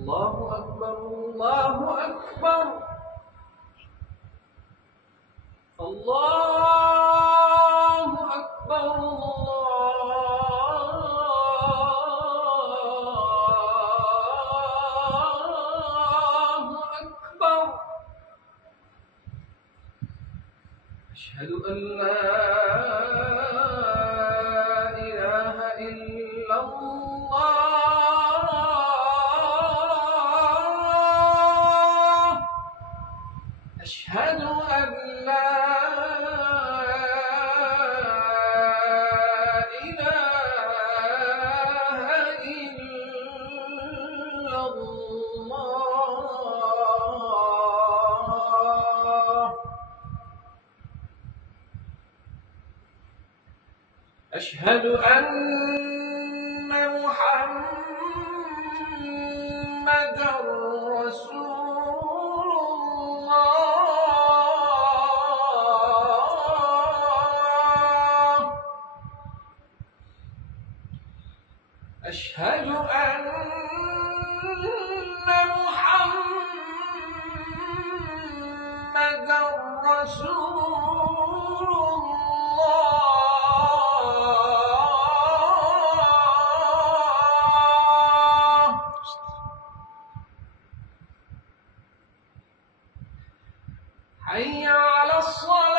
الله أكبر الله أكبر الله أكبر الله أكبر أشهد أن لا إله إلا الله أشهد أن لا إله إلا الله أشهد أن محمدًا رسول الله أشهد أن محمدًا رسول الله حي على الصلاة